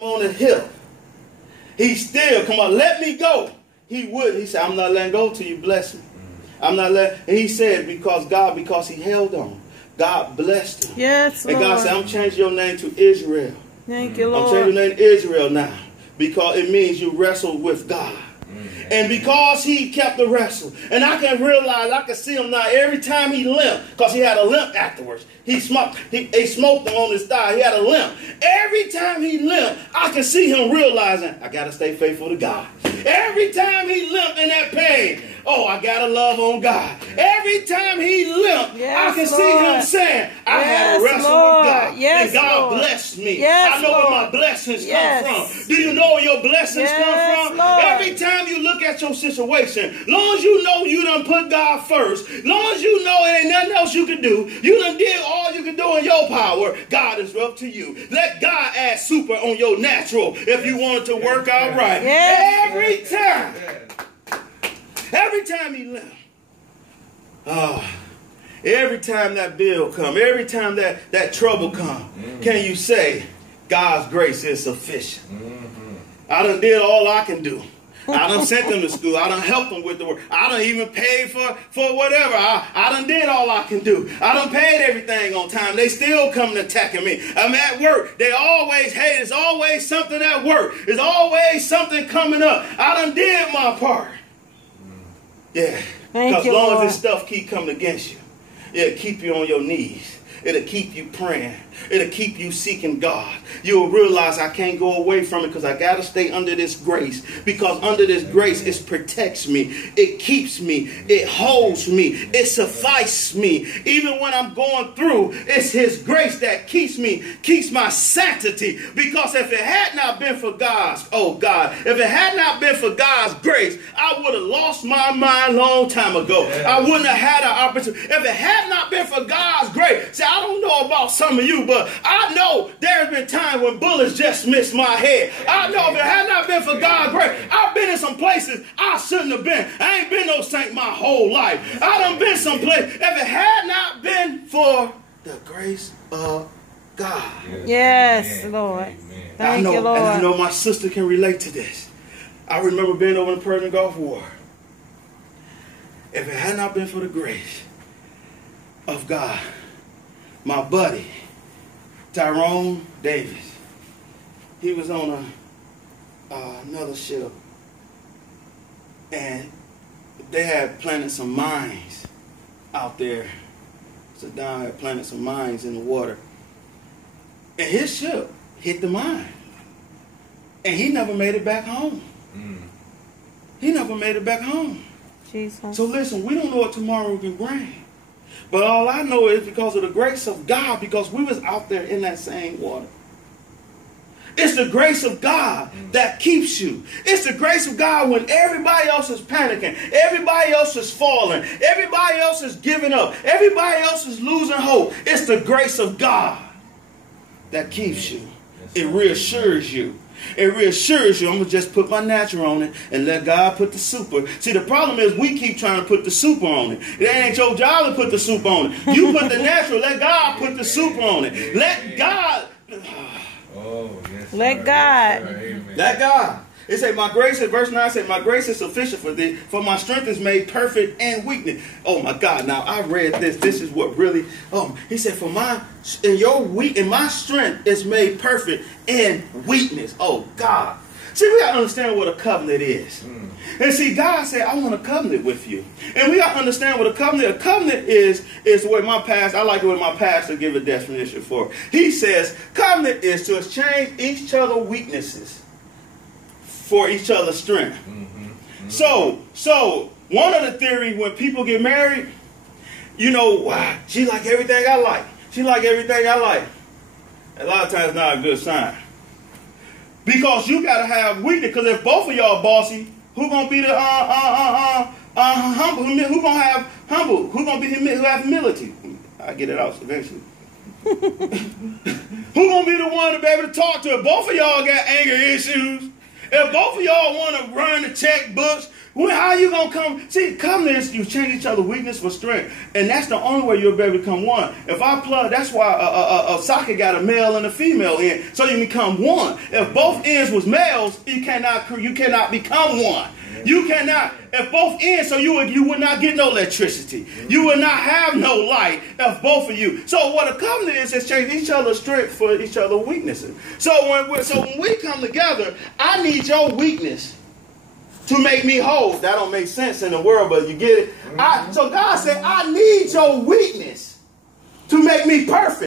on the hip. He still, come on, let me go. He wouldn't. He said, I'm not letting go till you bless me. I'm not letting. And he said, because he held on. God blessed him. Yes, Lord. And God said, I'm changing your name to Israel. Thank you, Lord. I'm changing your name to Israel now. Because it means you wrestled with God. And because he kept the wrestle, and I can realize, I can see him now every time he limped, because he had a limp afterwards. They smoked him on his thigh. He had a limp. Every time he limped, I can see him realizing, I got to stay faithful to God. Every time he limped in that pain, oh, I got to love on God. Every time he limped, I can see him saying, I had a wrestle with God. And God blessed me. I know where my blessings come from. Do you know where your blessings come from? Every time you look at your situation, long as you know you done put God first, long as you know it ain't nothing else you can do, you done did all you can do in your power, God is up to you. Let God add super on your natural if you want it to work out right. Every time he left. Every time that bill come, every time that trouble come, can you say, God's grace is sufficient? I done did all I can do. I done sent them to school. I done helped them with the work. I done even paid for whatever. I done did all I can do. I done paid everything on time. They still coming attacking me. I'm at work. They always, hey, there's always something at work. There's always something coming up. I done did my part. Yeah. Because as long as this stuff keep coming against you, it'll keep you on your knees. It'll keep you praying. It'll keep you seeking God. You'll realize I can't go away from it because I got to stay under this grace. Because under this grace, it protects me. It keeps me. It holds me. It suffices me. Even when I'm going through, it's his grace that keeps me, keeps my sanctity. Because if it had not been for God's, oh God, if it had not been for God's grace, I would have lost my mind a long time ago. I wouldn't have had an opportunity. If it had not been for God's grace, see, I don't know about some of you, but I know there's been times when bullets just missed my head. I know if it had not been for God's grace, I've been in some places I shouldn't have been. I ain't been no saint my whole life. I done been someplace. If it had not been for the grace of God. Yes, Lord. Thank you, Lord. And I know my sister can relate to this. I remember being over in the Persian Gulf War. If it had not been for the grace of God, my buddy, Tyrone Davis, he was on another ship, and they had planted some mines out there. Saddam had planted some mines in the water, and his ship hit the mine, and he never made it back home. He never made it back home. Jesus. So listen, we don't know what tomorrow can bring. But all I know is because of the grace of God, because we was out there in that same water. It's the grace of God that keeps you. It's the grace of God when everybody else is panicking, everybody else is falling, everybody else is giving up, everybody else is losing hope. It's the grace of God that keeps you. It reassures you. It reassures you. I'm going to just put my natural on it and let God put the super. See, the problem is we keep trying to put the super on it. It ain't your job to put the super on it. You put the natural. Let God put the super on it. Let God. Oh, yes. Let God. Let God. It said, my grace, verse 9 said, my grace is sufficient for thee, for my strength is made perfect in weakness. Oh my God. Now I read this. This is what really, he said, my strength is made perfect in weakness. Oh God. See, we got to understand what a covenant is. And see, God said, I want a covenant with you. And we got to understand what a covenant is the way I like the way my pastor give a definition for it. He says, covenant is to exchange each other's weaknesses for each other's strength. So one of the theories when people get married, you know, wow, she like everything I like. She like everything I like. A lot of times not a good sign. Because you gotta have weakness, because if both of y'all bossy, who gonna be the humble? Who gonna have humble? Who gonna be who have humility? I get it out eventually. Who gonna be the one to be able to talk to it? Both of y'all got anger issues. If both of y'all want to run the checkbooks, how you going to come? See, covenants, you change each other's weakness for strength. And that's the only way you'll be able to become one. If I plug, that's why a socket got a male and a female end, so you become one. If both ends was males, you cannot become one. You cannot, if both ends, so you would not get no electricity. You would not have no light if both of you. So what a covenant is change each other's strength for each other's weaknesses. So when we come together, I need your weakness to make me whole. That don't make sense in the world, but you get it. So God said, I need your weakness to make me perfect.